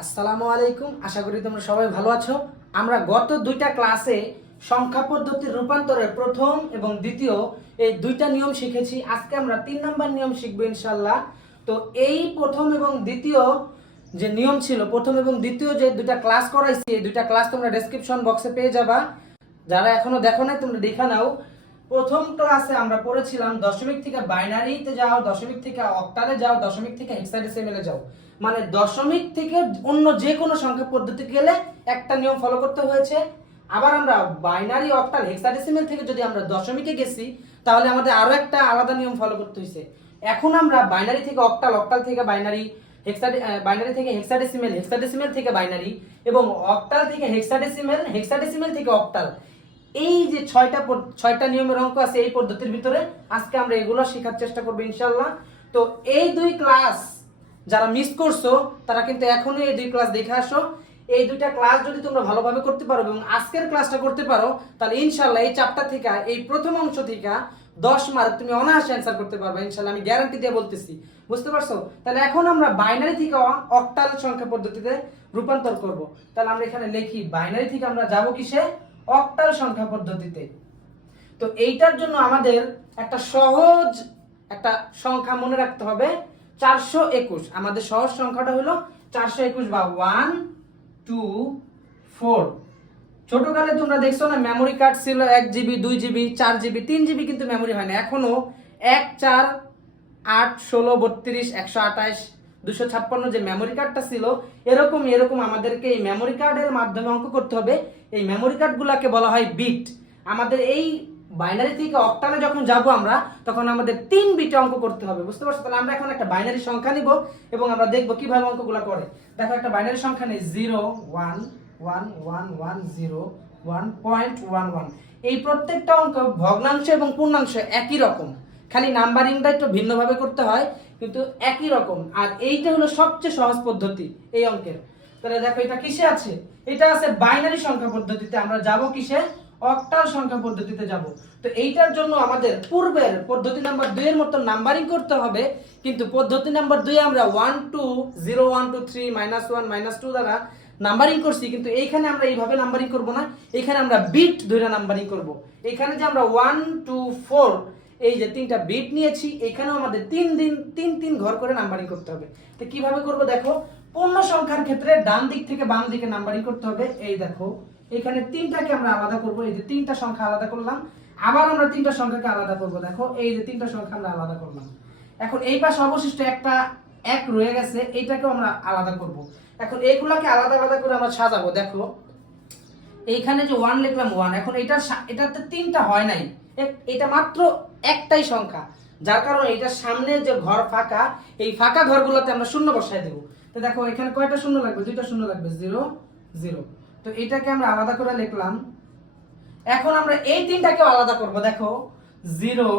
আসসালামু আলাইকুম, আশা করি তোমরা সবাই ভালো আছো। আমরা গত দুইটা ক্লাসে সংখ্যা পদ্ধতির রূপান্তরের প্রথম এবং দ্বিতীয় এই দুইটা নিয়ম শিখেছি। আজকে আমরা 3 নাম্বার নিয়ম শিখবো ইনশাআল্লাহ। তো এই প্রথম এবং দ্বিতীয় যে নিয়ম ছিল, প্রথম এবং দ্বিতীয় যে দুইটা ক্লাস করাইছি, এই দুইটা ক্লাস তোমরা ডেসক্রিপশন বক্সে পেয়ে যাবা। যারা এখনো দেখো নাই তোমরা দেখে নাও। প্রথম ক্লাসে আমরা পড়েছিলাম দশমিক থেকে বাইনারিতে যাও, দশমিক থেকে অক্টালে যাও, দশমিক থেকে হেক্সাডেসিমেলে যাও। মানে দশমিক থেকে অন্য যে কোনো সংখ্যা পদ্ধতি গেলে একটা নিয়ম ফলো করতে হয়েছে। আবার আমরা বাইনারি, অক্টাল, হেক্সাডেসিমেল থেকে যদি আমরা দশমিকে গেছি তাহলে আমাদের আরো একটা আলাদা নিয়ম ফলো করতে হয়েছে। এখন আমরা বাইনারি থেকে অক্টাল, অক্টাল থেকে বাইনারি, বাইনারি থেকে হেক্সাডেসিমেল, হেক্সাডেসিমেল থেকে বাইনারি এবং অক্টাল থেকে হেক্সাডেসিমেল, হেক্সাডেসিমেল থেকে অক্টাল, এই যে ছয়টা নিয়মের অঙ্ক আছে এই পদ্ধতির ভিতরে, আজকে আমরা এগুলো শেখার চেষ্টা করবো ইনশাআল্লাহ। তো এই দুই ক্লাস যারা মিস করছো তারা কিন্তু এখনই এই দুই ক্লাস দেখে আসো। এই দুইটা ক্লাস যদি তোমরা ভালোভাবে করতে পারো এবং আজকের ক্লাসটা করতে পারো তাহলে ইনশাআল্লাহ এই চ্যাপ্টার থেকে, এই প্রথম অংশ থেকে 10 মার্ক তুমি অনায়াসে অ্যান্সার করতে পারবে ইনশাআল্লাহ, আমি গ্যারান্টি দিয়ে বলতেছি। বুঝতে পারছো? তাহলে এখন আমরা বাইনারি থেকে অক্টাল সংখ্যা পদ্ধতিতে রূপান্তর করব। তাহলে আমরা এখানে লিখি বাইনারি থেকে আমরা যাব কিসে? অক্টাল সংখ্যা পদ্ধতিতে। তো এইটার জন্য আমাদের একটা সহজ একটা সংখ্যা মনে রাখতে হবে, 421। আমাদের সহজ সংখ্যাটা হলো 421 বা 1 2 4। ছোটকালে তোমরা দেখছো না, মেমোরি কার্ড ছিল 1 জিবি, 2 জিবি, 4 জিবি, 3 জিবি, কিন্তু মেমোরি হয় না। এখনো 1 4 8 16 32 128 256 যে মেমোরি কার্ডটা ছিল, এরকম আমাদেরকে এই মেমোরি কার্ডের মাধ্যমে অঙ্ক করতে হবে। এই মেমোরি কার্ডগুলোকে বলা হয় বিট। আমাদের এই বাইনারি থেকে অক্টালে যখন যাব আমরা, তখন আমাদের 3 বিটে অঙ্ক করতে হবে। বুঝতে পারছো? তাহলে আমরা এখন একটা বাইনারি সংখ্যা নিব এবং আমরা দেখব কিভাবে অঙ্কগুলো করে। দেখো, একটা বাইনারি সংখ্যা নেই 0 1 1 1 1 0 1.11। এই প্রত্যেকটা অঙ্ক ভগ্নাংশ এবং পূর্ণাংশ একই রকম, খালি নাম্বারিংটা একটু ভিন্নভাবে করতে হয়, কিন্তু একই রকম। আর এইটা হলো সবচেয়ে সহজ পদ্ধতি এই অঙ্কের। তাহলে দেখো, এটা কিসে আছে? এটা আছে বাইনারি সংখ্যা পদ্ধতিতে। আমরা যাব কিসে? অক্টাল সংখ্যা পদ্ধতিতে যাব। তো এইটার জন্য আমাদের পূর্বের পদ্ধতি নাম্বার 2 এর মতো নাম্বারিং করতে হবে, কিন্তু পদ্ধতি নাম্বার 2 এ আমরা 1 2 0 1 2 3 -1 -2 দ্বারা নাম্বারিং করছি, কিন্তু এইখানে আমরা এইভাবে নাম্বারিং করব না। এখানে আমরা বিট ধরে নাম্বারিং করব। এখানে যে আমরা 1 2 4 এই যে 3টা বিট নিয়েছি, এখানেও আমাদের 3 ঘর করে নাম্বারিং করতে হবে। তো কিভাবে করব দেখো, পূর্ণ সংখ্যার ক্ষেত্রে ডান দিক থেকে বাম দিকে নাম্বারিং করতে হবে। এই দেখো, এখানে 3টাকে আমরা আলাদা করব। এই যে 3টা সংখ্যা আলাদা করলাম, আবার আমরা 3টা সংখ্যাকে আলাদা করব। দেখো, এই যে 3টা সংখ্যা আমরা আলাদা করলাম। এখন এই পাশে অবশিষ্ট একটা 1 রয়ে গেছে, এইটাকেও আমরা আলাদা করব। এখন এইগুলাকে আলাদা আলাদা করে আমরা সাজাবো। দেখো, এইখানে যে 1 লিখলাম 1, এখন এটাতে 3টা হয় নাই, এটা মাত্র একটাই সংখ্যা, যার কারণে এটার সামনে যে ঘর ফাঁকা, এই ফাঁকা ঘরগুলোতে আমরা শূন্য বসায় দেব। তো দেখো, এখানে কয়টা শূন্য লাগবে? 2টা শূন্য লাগবে, 0 0। তো এটাকে আমরা আলাদা করে লিখলাম। এখন আমরা এই 3টাকেও আলাদা করব। দেখো, 0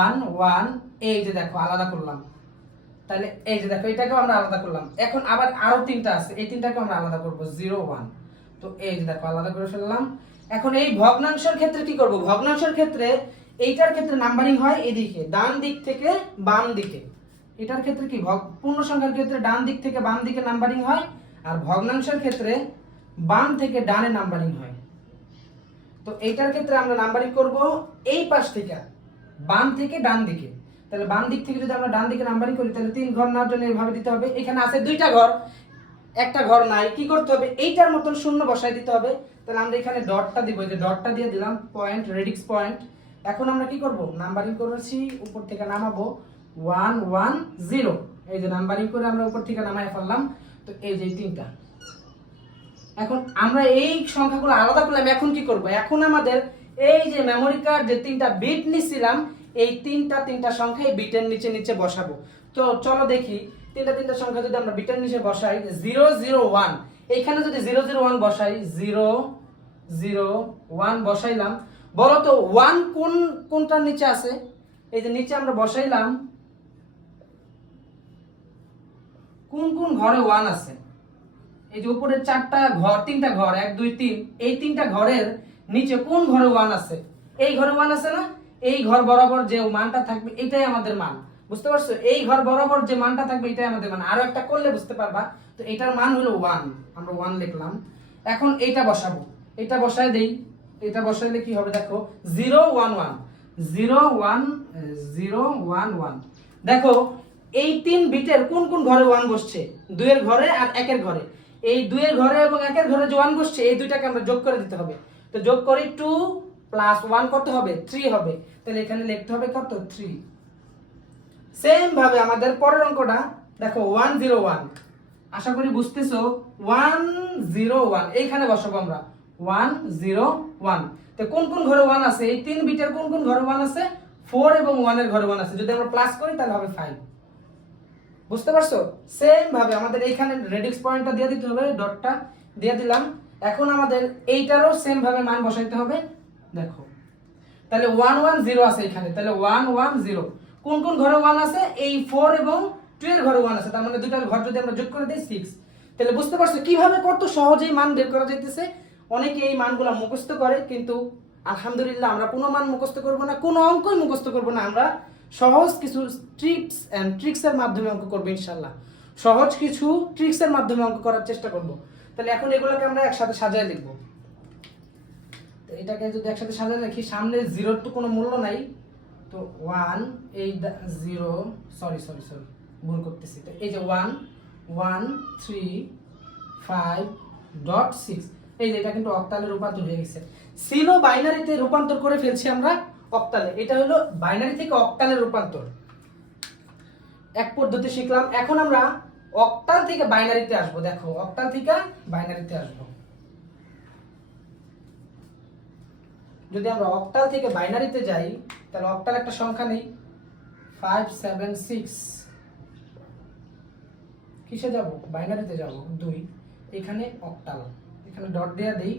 1 1, এই যে দেখো আলাদা করলাম। তাহলে এই যে দেখো, এটাকেও আমরা আলাদা করলাম। এখন আবার আরো 3টা আছে, এই 3টাকেও আমরা আলাদা করব, 0 1। তো এই যে দেখো আলাদা করে ফেললাম। এখন এই ভগ্নাংশের ক্ষেত্রে কি করব? ভগ্নাংশের ক্ষেত্রে এইটার ক্ষেত্রে নাম্বারিং হয় এদিকে, ডান দিক থেকে বাম দিকে। এটার ক্ষেত্রে কি, পূর্ণ সংখ্যার ক্ষেত্রে ডান দিক থেকে বাম দিকে নাম্বারিং হয়, আর ভগ্নাংশের ক্ষেত্রে বাম থেকে ডানে নাম্বারিং হয়। তো এইটার ক্ষেত্রে আমরা নাম্বারিং করব এই পাশ থেকে, বাম থেকে ডান দিকে। তাহলে বাম দিক থেকে যদি আমরা ডান দিকে নাম্বারিং করি, তাহলে 3 ঘর নেওয়ার জন্য এইভাবে দিতে হবে। এখানে আছে 2টা ঘর, একটা ঘর নাই, কি করতে হবে? এইটার মতন শূন্য বসায় দিতে হবে। তাহলে আমরা এখানে ডটটা দিব, এই যে ডটটা দিয়ে দিলাম, পয়েন্ট, রেডিক্স পয়েন্ট। এখন আমরা কি করব? নাম্বারিং করেছি, উপর থেকে নামাবো 1 1 0। এই যে নাম্বারিং করে আমরা উপর থেকে নামায় ফেললাম। তো এই যে 3টা, এখন আমরা এই সংখ্যাগুলো আলাদা করলাম। এখন কি করব? এখন আমাদের এই যে মেমোরি কার্ড যে 3টা বিট নিছিলাম, এই 3টা সংখ্যা এই বিটের নিচে নিচে বসাবো। তো চলো দেখি, 3টা সংখ্যা যদি আমরা বিটের নিচে বসাই, 0 0 1, এইখানে যদি 0 0 1 বসাই, 0 0 1 বসাইলাম। বলো তো 1 কোনটার নিচে আছে? এই যে নিচে আমরা বসাইলাম, কোন ঘরে 1 আছে? এই যে উপরে 4টা ঘর, 3টা ঘর, 1 2 3, এই 3টা ঘরের নিচে কোন ঘরে 1 আছে? এই ঘরে 1 আছে না? এই ঘর বরাবর যে মানটা থাকবে এটাই আমাদের মান। বুঝতে পারছো? এই ঘর বরাবর যে মানটা থাকবে এটাই আমাদের মান। আরো একটা করলে বুঝতে পারবা। তো এটার মান হলো 1, আমরা 1 লিখলাম। এখন এইটা বসাবো, এটা বসায় দেই। এটা বসাইলে কি হবে দেখো, 0 1 1 0 1 0 1 1। দেখো এই 3 বিটের কোন কোন ঘরে 1 বসছে? 2 এর ঘরে আর 1 এর ঘরে। এই 2 এর ঘরে এবং 1 এর ঘরে যে 1 বসছে এই দুইটাকে আমরা যোগ করে দিতে হবে। তো যোগ করি 2 প্লাস 1 কত হবে? 3 হবে। তাহলে এখানে লিখতে হবে কত? 3। সেম ভাবে আমাদের পরের অঙ্কটা দেখো 1 0 1, আশা করি বুঝতেছো। 1 0 1 এইখানে বসাবো আমরা 1 0 1। তো কোন কোন ঘরে 1 আছে? এই 3 বিটের কোন কোন ঘরে 1 আছে? 4 এবং 1 এর ঘরে 1 আছে। যদি আমরা প্লাস করি তাহলে হবে 5। বুঝতে পারছো? সেম ভাবে আমাদের এইখানে রেডিক্স পয়েন্টটা দিয়ে দিতে হবে, ডটটা দিয়ে দিলাম। এখন আমাদের এইটারও সেম ভাবে মান বসাইতে হবে। দেখো তাহলে 1 1 0 আছে এখানে, তাহলে 1 1 0। কোন কোন ঘরে 1 আছে? এই 4 এবং 2 এর ঘরে 1 আছে। তার মানে দুইটার ঘর যদি আমরা যোগ করে দেই 6। তাহলে বুঝতে পারছো কিভাবে কত সহজেই মান বের করা যাইতেছে। অনেকে এই মানগুলো মুখস্থ করে, কিন্তু আলহামদুলিল্লাহ আমরা কোনো মান মুখস্থ করব না, কোনো অঙ্কই মুখস্থ করব না। আমরা সহজ কিছু ট্রিক্স এন্ড ট্রিক্সের মাধ্যমে অঙ্ক করব ইনশাআল্লাহ। সহজ কিছু ট্রিক্সের মাধ্যমে অঙ্ক করার চেষ্টা করব। তাহলে এখন এগুলোকে আমরা একসাথে সাজায় লিখব। এটাকে যদি একসাথে সাজায় রাখি, সামনে জিরোর তো কোনো মূল্য নাই। তো 1 এই 0 সরি সরি সরি ভুল করতেছি। তো এই যে 1 1 3 5.6, এই যে এটা কিন্তু অক্টালে রূপান্তর হয়ে গেছে। ছিল বাইনারিতে রূপান্তর করে ফেলছি আমরা অক্টালে। এটা হলো বাইনারি থেকে অক্টালে রূপান্তর, এক পদ্ধতি শিখলাম। এখন আমরা অক্টাল থেকে বাইনারিতে আসবো। দেখো অক্টাল থেকে বাইনারিতে আসবো। যদি আমরা অক্টাল থেকে বাইনারিতে যাই তাহলে অক্টাল একটা সংখ্যা নেই 5 7 6, কিসে যাব? বাইনারিতে যাব 2। এখানে অক্টাল, এখানে ডট দেয়া দেই।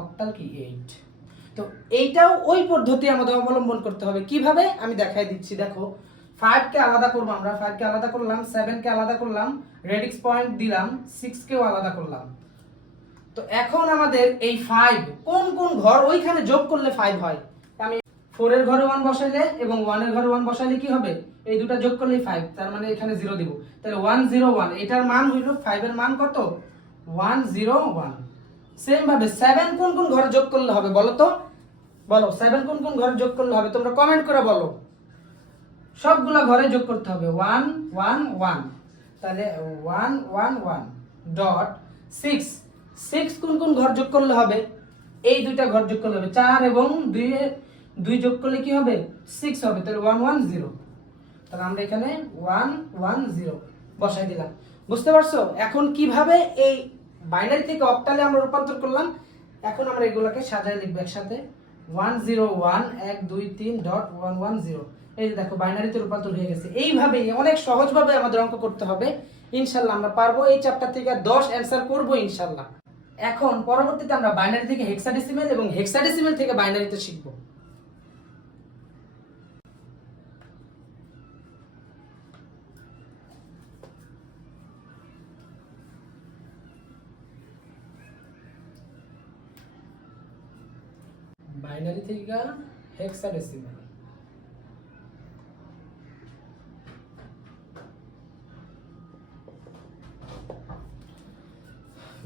অক্টাল কি 8। তো এইটাও ওই পদ্ধতি আমাদের অবলম্বন করতে হবে। কিভাবে আমি দেখাই দিচ্ছি। দেখো 5 কে আলাদা করব আমরা, 5 কে আলাদা করলাম, 7 কে আলাদা করলাম, রেডিক্স পয়েন্ট দিলাম, 6 কেও আলাদা করলাম। তো এখন আমাদের এই 5 কোন কোন ঘর ওইখানে যোগ করলে 5 হয়। আমি 4 এর ঘরে 1 বসাইলে এবং 1 এর ঘরে 1 বসাইলে কি হবে? এই দুটো যোগ করলেই 5, তার মানে এখানে 0 দিব। তাহলে 1 0 1, এটার মান হইল 5 এর মান কত? 1 0 1। সেম ভাবে 7 কোন কোন ঘরে যোগ করলে হবে বলো তো? বলো 7 কোন কোন ঘরে যোগ করলে হবে? তোমরা কমেন্ট করে বলো। সবগুলা ঘরে যোগ করতে হবে 1 1 1। তাহলে 1 1 1 ডট 6 6 কোন কোন ঘর যোগ করলে হবে? এই দুইটা ঘর যোগ করলে হবে। 4 এবং 2 যোগ করলে কি হবে? 6 হবে। তাহলে 1 1 0। তাহলে আমরা এখানে 1 1 0 বসাই দিলাম। বুঝতে পারছো এখন কিভাবে এই বাইনারি থেকে অক্টালে আমরা রূপান্তর করলাম? এখন আমরা এগুলোকে সাজায় লিখব একসাথে। 1 0 1 1 2 3 ডট 1 1 0। এই যে দেখো বাইনারিতে রূপান্তর হয়ে গেছে। এইভাবেই অনেক সহজভাবে আমাদের অঙ্ক করতে হবে। ইনশাআল্লাহ আমরা পারবো। এই চ্যাপ্টার থেকে 10 অ্যানসার করব ইনশাআল্লাহ। এখন পরবর্তীতে আমরা বাইনারি থেকে হেক্সাডেসিমেল এবং হেক্সাডেসিমেল থেকে বাইনারিতে শিখব। বাইনারি থেকে হেক্সাডেসিমেল।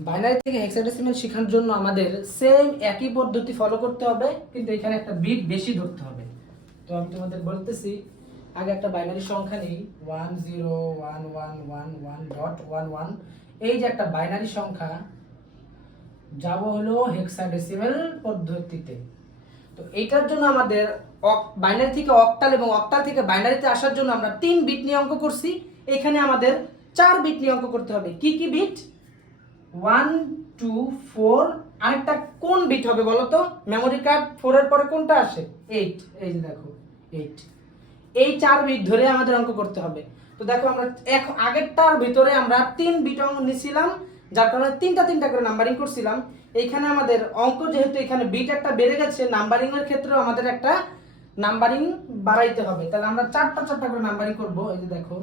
বাইনারি থেকে হেক্সাডেসিমেল শেখার জন্য আমাদের সেম একই পদ্ধতি ফলো করতে হবে, কিন্তু এখানে একটা বিট বেশি ধরতে হবে। তো আমি তোমাদের বলতেছি, আগে একটা বাইনারি সংখ্যা নেই 1 0 1 1 1 1 ডট 1 1। এই যে একটা বাইনারি সংখ্যা, যাব হলো হেক্সাডেসিমেল পদ্ধতিতে। তো এইটার জন্য আমাদের বাইনারি থেকে অক্টাল এবং অক্টাল থেকে বাইনারিতে আসার জন্য আমরা 3 বিট নিয়ে অঙ্ক করছি। এখানে আমাদের 4 বিট নিয়ে অঙ্ক করতে হবে। কি কি বিট? 1 2 4। আরেকটা কোন বিট হবে বলো তো? মেমোরি কার্ড 4 এর পরে কোনটা আসে? 8। এই যে দেখো 8। এই 4 বিট ধরে আমাদের অঙ্ক করতে হবে। তো দেখো আমরা আগেরটার ভিতরে আমরা 3 বিট অঙ্ক নিছিলাম, যার কারণে তিনটা করে নাম্বারিং করছিলাম। এইখানে আমাদের অঙ্ক যেহেতু এখানে বিট একটা বেড়ে গেছে, নাম্বারিং এর ক্ষেত্রেও আমাদের একটা নাম্বারিং বাড়াইতে হবে। তাহলে আমরা 4টা করে নাম্বারিং করব। এই যে দেখো,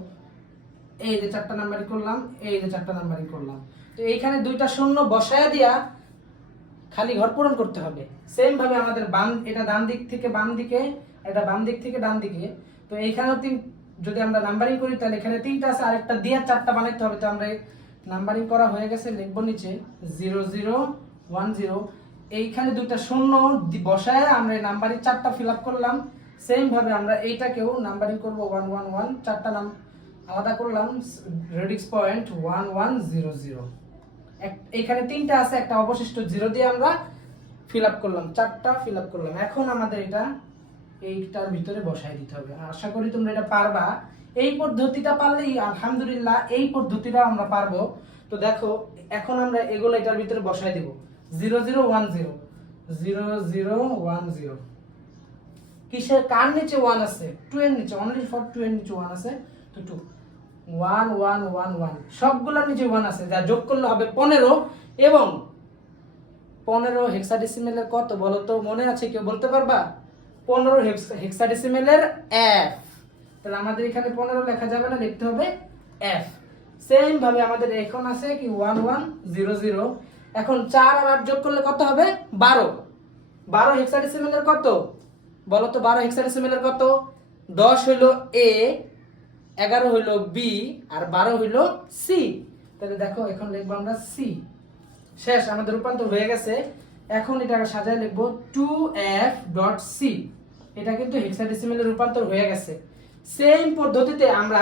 এই যে 4টা নাম্বারিং করলাম, এই যে 4টা নাম্বারিং করলাম। তো এইখানে 2টা শূন্য বসায় দিয়া খালি ঘর পূরণ করতে হবে। সেম ভাবে আমাদের এটা ডান দিক থেকে বাম দিকে, এটা বাম দিক থেকে ডান দিকে। তো এইখানেও যদি আমরা নাম্বারিং করি তাহলে এখানে 3টা আছে, আরেকটা দিয়ে 4টা বানাইতে হবে। তো আমরা নাম্বারিং করা হয়ে গেছে, লিখবো নিচে 0 0 1 0। এইখানে দুইটা শূন্য বসায় আমরা নাম্বারিং 4টা ফিল আপ করলাম। সেম ভাবে আমরা এইটাকেও নাম্বারিং করব 1 1 1, 4টা নাম আলাদা করলাম, রেডিক্স পয়েন্ট 1 1 0 0। এইখানে 3টা আছে, একটা অবশিষ্ট 0 দিয়ে আমরা ফিল আপ করলাম, 4টা ফিল আপ করলাম। এখন আমাদের এটা এইটার ভিতরে বসাই দিতে হবে। আশা করি তোমরা এটা পারবা। এই পদ্ধতিটা পারলেই আলহামদুলিল্লাহ এই পদ্ধতিটাও আমরা পারবো। তো দেখো এখন আমরা এগুলো এটার ভিতরে বসাই দেব। 0 0 1 0 0 0 1 0। কিসের কার নিচে 1 আছে? 2 এর নিচে, অনলি ফর 2 এর নিচে 1 আছে। তো 2 1 1 1 1 সবগুলোর নিচে 1 আছে, যা যোগ করলে হবে 15। এবং 15 হেক্সাডেসিমেলের কত বলো তো? মনে আছে কেউ বলতে পারবা? 15 হেক্সাডেসিমেলের f। তাহলে আমাদের এখানে 15 লেখা যাবে না, লিখতে হবে f। সেম ভাবে আমাদের এখন আছে কি 1 1 0 0। এখন 4 আর 8 যোগ করলে কত হবে? 12। 12 হেক্সাডেসিমেলের কত বলো তো? 12 হেক্সাডেসিমেলের কত? 10 হইলো a, 11 হইলো b, আর 12 হইলো c। তাহলে দেখো এখন লিখবো আমরা c। শেষ, আমাদের রূপান্তর হয়ে গেছে। এখন এটা সাজায় লিখবো 2f.c। এটা কিন্তু হেক্সাডেসিমেলে রূপান্তর হয়ে গেছে। সেম পদ্ধতিতে আমরা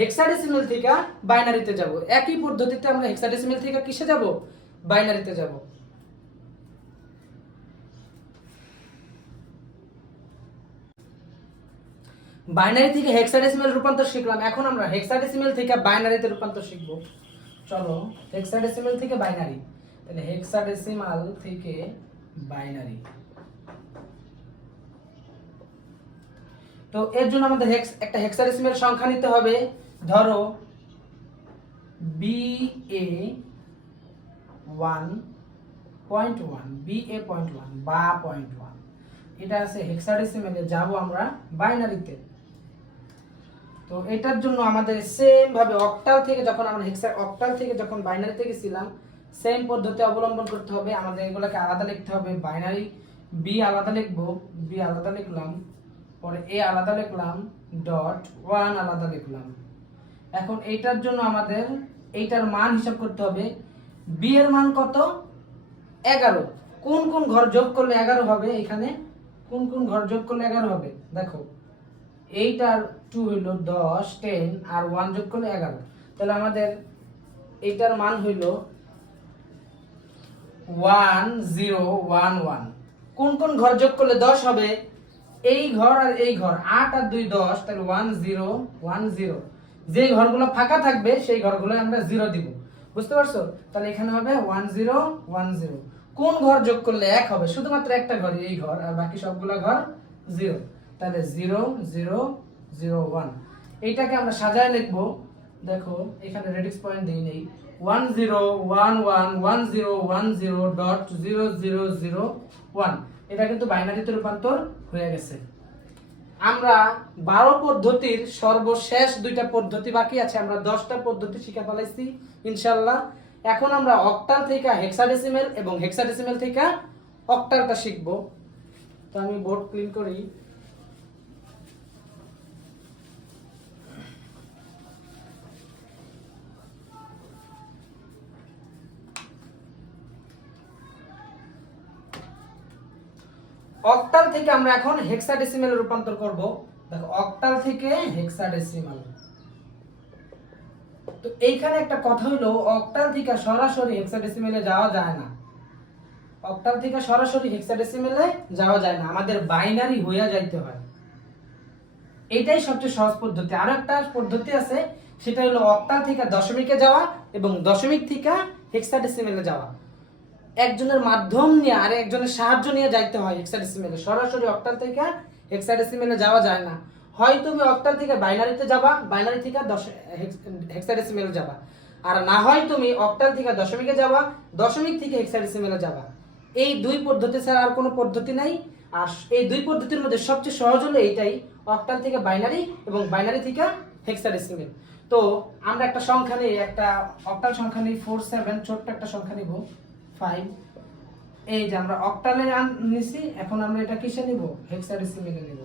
হেক্সাডেসিমেল থেকে বাইনারিতে যাব। একই পদ্ধতিতে আমরা হেক্সাডেসিমেল থেকে কিসে যাব? বাইনারিতে যাব। বাইনারি থেকে হেক্সাডেসিমেল রূপান্তর শিখলাম, এখন আমরা হেক্সাডেসিমেল থেকে বাইনারিতে রূপান্তর শিখব। চলো হেক্সাডেসিমেল থেকে বাইনারি। তাহলে হেক্সাডেসিমাল থেকে বাইনারি। তো এর জন্য আমাদের একটা হেক্সাডেসিমেল সংখ্যা নিতে হবে। ধরো BA1.1 BA.1 বা 0.1, এটা আছে হেক্সাডেসিমেলে, যাব আমরা বাইনারিতে। তো এটার জন্য আমাদের সেম ভাবে অক্টাল থেকে যখন আমরা অক্টাল থেকে যখন বাইনারিতে গেছিলাম, সেম পদ্ধতি অবলম্বন করতে হবে। আমাদের এগুলোকে আলাদা লিখতে হবে। বাইনারি বি আলাদা লিখবো, বি আলাদা লিখলাম, পরে এ আলাদা লিখলাম, ডট 1 আলাদা লিখলাম। এখন এইটার জন্য আমাদের এইটার মান হিসাব করতে হবে। বি এর মান কত? 11। কোন কোন ঘর যোগ করলে 11 হবে? এখানে কোন কোন ঘর যোগ করলে 11 হবে? দেখো 8 আর 2 হইল 10 10, আর 1 যোগ করলে 11। তাহলে আমাদের এইটার মান হইল 1011। কোন কোন ঘর যোগ করলে 10 হবে? এই ঘর আর এই ঘর, 8 আর 2 10, তাহলে 1010। যে ঘরগুলো ফাঁকা থাকবে সেই ঘরগুলো আমরা 0 দিব। বুঝতে পারছো? তাহলে এখানে হবে 1010। কোন ঘর যোগ করলে 1 হবে? শুধুমাত্র একটা ঘর, এই ঘর, আর বাকি সবগুলো ঘর 0। তাহলে 0 0 0 1। এইটাকে আমরা সাজায় লিখবো। দেখো এখানে রেডিক্স পয়েন্ট দিই নেই। 1 0 1 1 1 0 1 0 ডট 0 0 0 1। এটা কিন্তু বাইনারিতে রূপান্তর হয়ে গেছে। আমরা 12 পদ্ধতির সর্বশেষ 2টা পদ্ধতি বাকি আছে। আমরা 10টা পদ্ধতি শিখে ফেলাইছি ইনশাআল্লাহ। এখন আমরা অক্টাল থেকে হেক্সাডেসিমেল এবং হেক্সাডেসিমেল থেকে অক্টালটা শিখব। তো আমি বোর্ড ক্লিন করি। অক্টাল থেকে আমরা এখন হেক্সাডেসিমেলে রূপান্তর করব। দেখো অক্টাল থেকে হেক্সাডেসিমাল। তো এইখানে একটা কথা হলো, অক্টাল থেকে সরাসরি হেক্সাডেসিমেলে যাওয়া যায় না। অক্টাল থেকে সরাসরি হেক্সাডেসিমেলে যাওয়া যায় না, আমাদের বাইনারি হইয়া যাইতে হয়। এটাই সবচেয়ে সহজ পদ্ধতি। আরো একটা পদ্ধতি আছে, সেটা হলো অক্টাল থেকে দশমিকে যাওয়া এবং দশমিক থেকে হেক্সাডেসিমেলে যাওয়া। একজনের মাধ্যম নিয়ে আর একজনের সাহায্য নিয়ে যাইতে হয় হেক্সাডেসিমেলে। সরাসরি অক্টাল থেকে হেক্সাডেসিমেলে যাওয়া যায় না। হয় তুমি অক্টাল থেকে বাইনারিতে যাবা, বাইনারি থেকে হেক্সাডেসিমেলে যাবা, আর না হয় তুমি অক্টাল থেকে দশমিকে যাবা, দশমিক থেকে হেক্সাডেসিমেলে যাবা। এই 2 পদ্ধতি ছাড়া আর কোনো পদ্ধতি নাই। আর এই 2 পদ্ধতির মধ্যে সবচেয়ে সহজ হলো এইটাই, অক্টাল থেকে বাইনারি এবং বাইনারি থেকে হেক্সাডেসিমেল। তো আমরা একটা সংখ্যা নিই, একটা অক্টাল সংখ্যা নিই 47, ছোট্ট একটা সংখ্যা নিব 5। এই যে আমরা অক্টালে নিছি, এখন আমরা এটা কিসে নিব? হেক্সাডেসিমেলে নিব।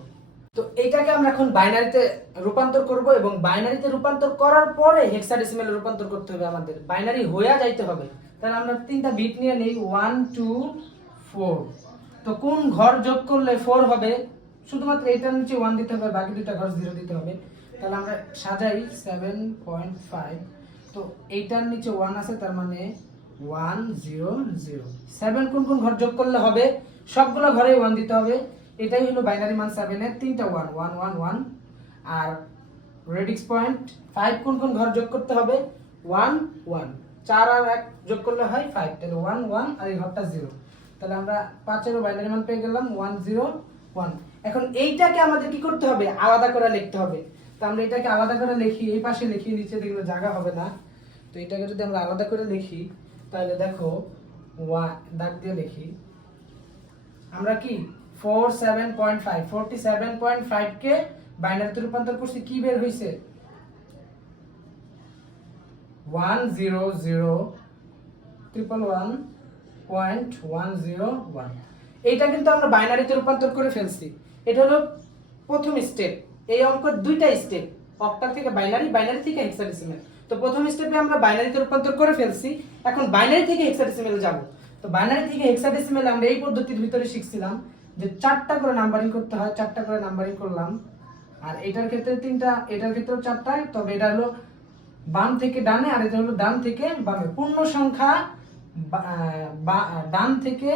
তো এটাকে আমরা এখন বাইনারিতে রূপান্তর করব এবং বাইনারিতে রূপান্তর করার পরে হেক্সাডেসিমেলে রূপান্তর করতে হবে, আমাদের বাইনারি হইয়া যাইতে হবে। তাহলে আমরা তিনটা বিট নিয়ে নেই 1 2 4। তো কোন ঘর যোগ করলে 4 হবে? শুধুমাত্র এটার নিচে 1 দিতে হবে, বাকি দুটো ঘর 0 দিতে হবে। তাহলে আমরা সাজাই 7.5। তো এইটার নিচে 1 আছে, তার মানে 1 0 0। 7 কোন কোন ঘর যোগ করলে হবে? সবগুলো ঘরে 1 দিতে হবে। এটাই হলো বাইনারি মান 7 এর তিনটা 1 1 1 1। আর রেডিক্স পয়েন্ট 5 কোন কোন ঘর যোগ করতে হবে? 1 1। 4 আর 1 যোগ করলে হয় 5। তাহলে 1 1 আর এই ঘরটা 0। তাহলে আমরা 5 এর বাইনারি মান পেয়ে গেলাম 1 0 1। এখন এইটাকে আমাদের কি করতে হবে? আলাদা করে লিখতে হবে। তো আমরা এটাকে আলাদা করে লিখি, এই পাশে লিখি, নিচে দেখলে জায়গা হবে না। তো এটাকে যদি আমরা আলাদা করে লিখি তাহলে দেখো দাগ দিয়ে লিখি আমরা কি 47.5 47.5 কে বাইনারিতে রূপান্তর করছি, কি বের হইছে? 1001111.101। এইটা কিন্তু আমরা বাইনারিতে রূপান্তর করে ফেলছি। এটা হলো প্রথম স্টেপ। এই অঙ্কের দুইটা স্টেপ, অক্টাল থেকে বাইনারি, বাইনারি থেকে হেক্সাডেসিমেল। তো প্রথম স্টেপে আমরা বাইনারিতে রূপান্তর করে ফেলছি, এখন বাইনারি থেকে হেক্সাডেসিমেলে যাব। তো বাইনারি থেকে হেক্সাডেসিমেলে আমরা এই পদ্ধতির ভিতরে শিখছিলাম যে 4টা করে নাম্বারিং করতে হয়। 4টা করে নাম্বারিং করলাম। আর এটার ক্ষেত্রে 3টা, এটার ক্ষেত্রেও 4টা। তবে এটা হলো বাম থেকে ডানে, আর এটা হলো ডান থেকে বামে। পূর্ণ সংখ্যা ডান থেকে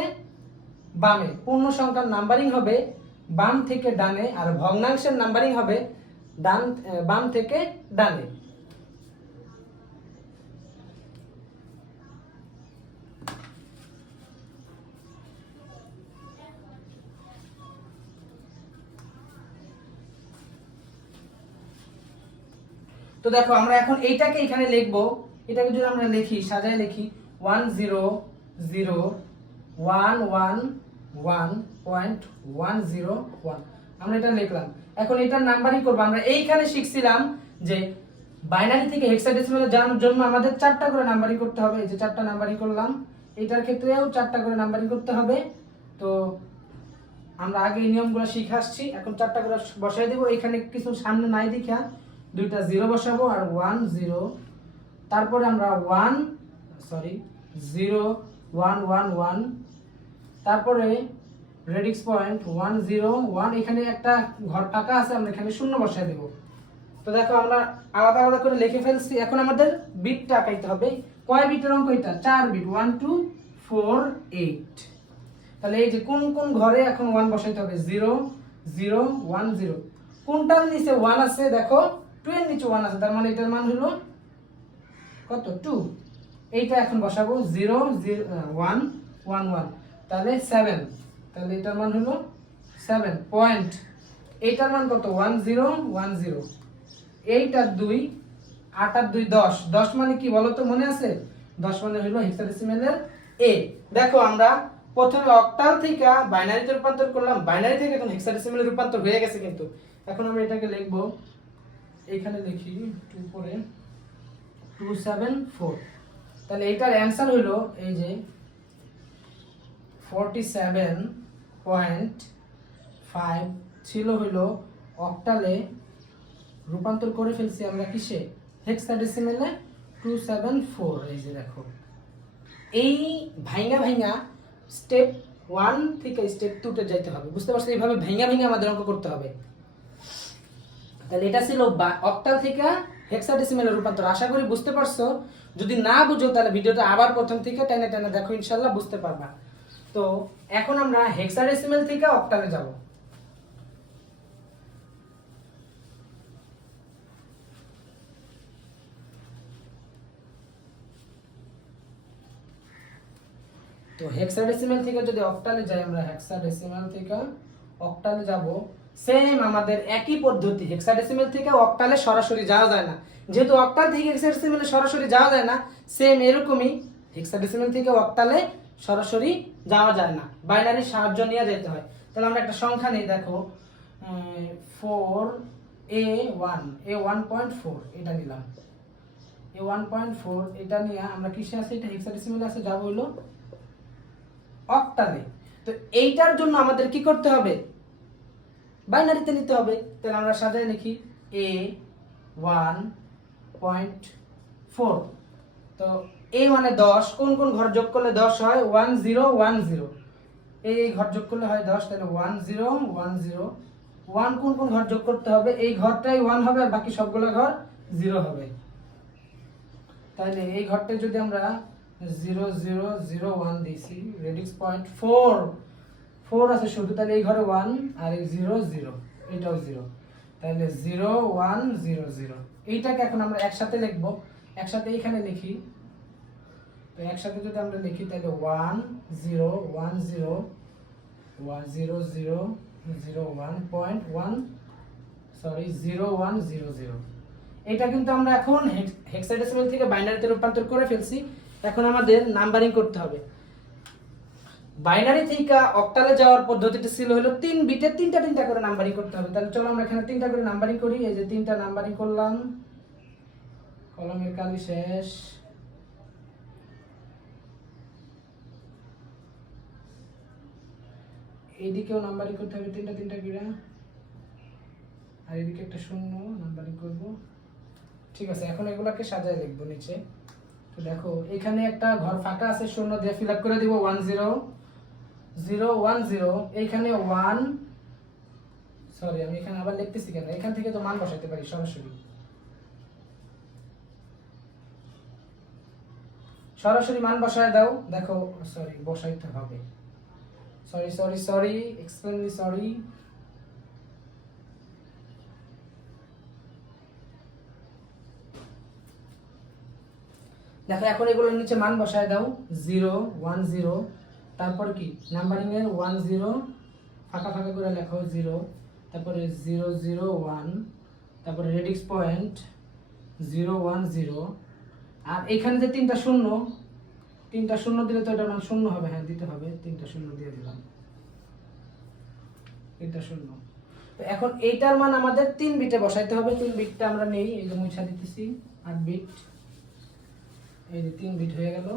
বামে। পূর্ণ সংখ্যার নাম্বারিং হবে বাম থেকে ডানে, আর ভগ্নাংশের নাম্বারিং হবে বাম থেকে ডানে। তো দেখো আমরা এখন এইটাকে এখানে লিখবো। এটাকে যদি আমরা লিখি, সাজায় লিখি 1 0 0 1 1 1.101। আমরা এটা লিখলাম। এখন এটার নাম্বারিং করব। আমরা এইখানে শিখছিলাম যে বাইনারি থেকে হেক্সাডেসিমেলে যাওয়ার জন্য আমাদের 4টা করে নাম্বারিং করতে হবে। এই যে 4টা নাম্বারিং করলাম। এটার ক্ষেত্রেও 4টা করে নাম্বারিং করতে হবে। তো আমরা আগে এই নিয়মগুলো শিখে আসছি, এখন 4টা করে বসাই দেব। এখানে কিছু সামনে নাই দেখা দুইটা 0 বসাবো আর 1 0। তারপরে আমরা 0 1 1 1। তারপরে রেডিক্স পয়েন্ট 1 0 1। এখানে একটা ঘর ফাঁকা আছে, আমরা এখানে 0 বসাই দেব। তো দেখো আমরা আলাদা আলাদা করে লিখে ফেলছি। এখন আমাদের বিটটা আঁকাইতে হবে। কয় বিটের অঙ্ক এটা? 4 বিট, 1 2 4 8। তাহলে এই যে কোন কোন ঘরে এখন 1 বসাইতে হবে? 0 0 1 0। কোনটার নিচে 1 আছে? দেখো 2 এর নিচে 1 আছে, তার মানে এটার মান হলো কত? 2। এইটা এখন বসাবো 0 0 1 1 1। তাহলে 7। তাহলে এটার মান হলো 7 পয়েন্ট। এইটার মান কত? 1 0 1 0। এইটার 2 8 আর 2 10। 10 মানে কি বলো তো, মনে আছে? 10 মানে হলো হেক্সাডেসিমেলের এ। দেখো আমরা প্রথমে অক্টাল থেকে বাইনারিতে রূপান্তর করলাম, বাইনারি থেকে এখন হেক্সাডেসিমেলে রূপান্তর হয়ে গেছে। কিন্তু এখন আমরা এটাকে লিখব, এখানে লিখি 2 পরে 274। তাহলে এটার অ্যানসার হলো এই যে 47.5 ছিল হলো অক্টালে, রূপান্তর করে ফেলছি আমরা কিসে? হেক্সাডেসিমেলে 274। এই যে দেখো, এই ভাঙা ভাঙা স্টেপ 1 থেকে স্টেপ 2 তে যাইতে হবে। বুঝতে পারছো? এইভাবে ভাঙা ভাঙা আমাদের অঙ্ক করতে হবে। তাহলে এটা ছিল অক্টাল থেকে হেক্সাডেসিমেলে রূপান্তর। আশা করি বুঝতে পারছো। যদি না বুঝো তাহলে ভিডিওটা আবার প্রথম থেকে টেনে টেনে দেখো, ইনশাআল্লাহ বুঝতে পারবা। তো এখন আমরা হেক্সাডেসিমেল থেকে অক্টালে যাব। তো হেক্সাডেসিমেল থেকে যদি অক্টালে যাই, আমরা হেক্সাডেসিমেল থেকে অক্টালে যাব। সেম আমাদের একই পদ্ধতি। হেক্সাডেসিমেল থেকে অক্টালে সরাসরি যাওয়া যায় না, যেহেতু অক্টাল থেকে হেক্সাডেসিমেলে সরাসরি যাওয়া যায় না, সেম এরকমই হেক্সাডেসিমেল থেকে অক্টালে সরাসরি যাওয়া যায় না, বাইনারির সাহায্য নিয়ে যেতে হয়। তাহলে আমরা একটা সংখ্যা নেই, দেখো 4A1 এটা নিলাম। A1.4 এটা নিয়ে আমরা কিসে আছে? এটা হেক্সাডেসিমেলে আছে, যাব হলো অক্টালে। তো এইটার জন্য আমাদের কি করতে হবে? বাইনারিতে নিতে হবে। তাহলে আমরা সাজায় লিখি A1.4। তো এ মানে 10, কোন কোন ঘর যোগ করলে 10 হয়? 1 0 1 0। এই ঘর যোগ করলে হয় 10, তাহলে 1 0 1 0। 1 কোন কোন ঘর যোগ করতে হবে? এই ঘরটাই 1 হবে আর বাকি সবগুলো ঘর 0 হবে। তাহলে এই ঘরটা যদি আমরা 0 0 0 1 দিছি, রেডিক্স পয়েন্ট 4 আছে শুধু, তাহলে এই ঘরে 1 আর এই 0 0, এটাও 0, তাহলে 0 1 0 0। এইটাকে এখন আমরা একসাথে লিখব, একসাথে এখানে লিখি। তো একসাথে যদি আমরা লিখি তাহলে 1 0 1 0 1 0 0 0 1.1, সরি 0 1 0 0। এটা কিন্তু আমরা এখন হেক্সাডেসিমাল থেকে বাইনারিতে রূপান্তর করে ফেলছি। এখন আমাদের নাম্বারিং করতে হবে। বাইনারি থেকে অক্টালে যাওয়ার পদ্ধতিটা ছিল হলো 3 বিটে 3টা করে নাম্বারিং করতে হবে। তাহলে চলো আমরা এখানে 3টা করে নাম্বারিং করি। এই যে 3টা নাম্বারিং করলাম, কলমের কালি শেষ। এইদিকেও নাম্বারিং করতে হবে 3টা করে, আর এদিকে একটা শূন্য নাম্বারিং করব। ঠিক আছে, এখন এগুলাকে সাজায় লিখবো নিচে। তো দেখো এখানে একটা ঘর ফাঁকা আছে, শূন্য দিয়ে ফিল আপ করে দিব। 1 0 0 1 0। এইখানে 1, সরি আমি এখানে আবার লিখতেছি কেন, এখান থেকে তো মান বসাইতে পারি সরাসরি মান বসায় দাও। দেখো সরি বসাইতে হবে, সরি এক্সট্রিমলি সরি। দেখো এখন এগুলোর নিচে মান বসায় দাও। 0 1 0, তারপর কি নাম্বারিং এর 1 0 ফাঁকা করে লেখো 0, তারপরে 0 0 1, তারপরে রেডিক্স পয়েন্ট 0 1 0। আর এখানে যে 3টা শূন্য দিলে তো এটার মান শূন্য হবে। হ্যাঁ দিতে হবে, 3টা শূন্য দিয়ে দিলাম, 3টা শূন্য। তো এখন এইটার মান আমাদের 3 বিটে বসাইতে হবে। 3 বিটটা আমরা নেই, এই যে মুছা দিতেছি 8 বিট। এই যে 3 বিট হয়ে গেল।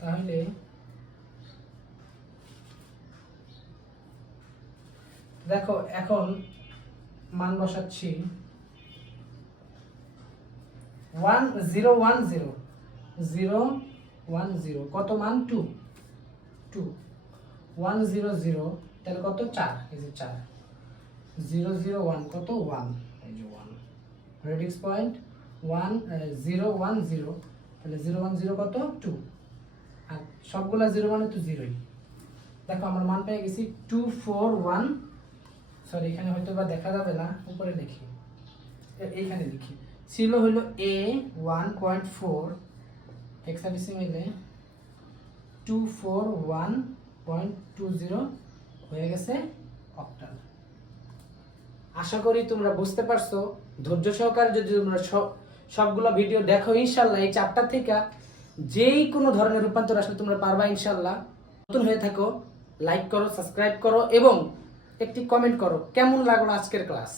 তাহলে দেখো এখন মান বসাচ্ছি 1 0 1 0 0 1 0, কত মান? 2 2 1 0 0, তাহলে কত? 4, এই যে 4। 0 0 1 কত? 1, এই যে 1। রেডিক্স পয়েন্ট 1 0 1 0, তাহলে 0 1 0 কত? 2। আর সবগুলা 0 মানে তো 0ই। দেখো আমার মান পেয়ে গেছি 2 4 1, সরি এখানে হয়তো বা দেখা যাবে না, উপরে লিখি, এইখানে লিখি। ছিল হলো A 1.4 হেক্সাডেসিমেলে 241.20 হয়ে গেছে অক্টাল। আশা করি তোমরা বুঝতে পারছো। ধৈর্য সহকারে যদি তোমরা সবগুলো ভিডিও দেখো, ইনশাল্লাহ এই চ্যাপ্টার থেকে যেই কোনো ধরনের রূপান্তর আসলে তোমরা পারবা ইনশাল্লাহ। নতুন হয়ে থাকো, লাইক করো, সাবস্ক্রাইব করো এবং একটি কমেন্ট করো কেমন লাগলো আজকের ক্লাস।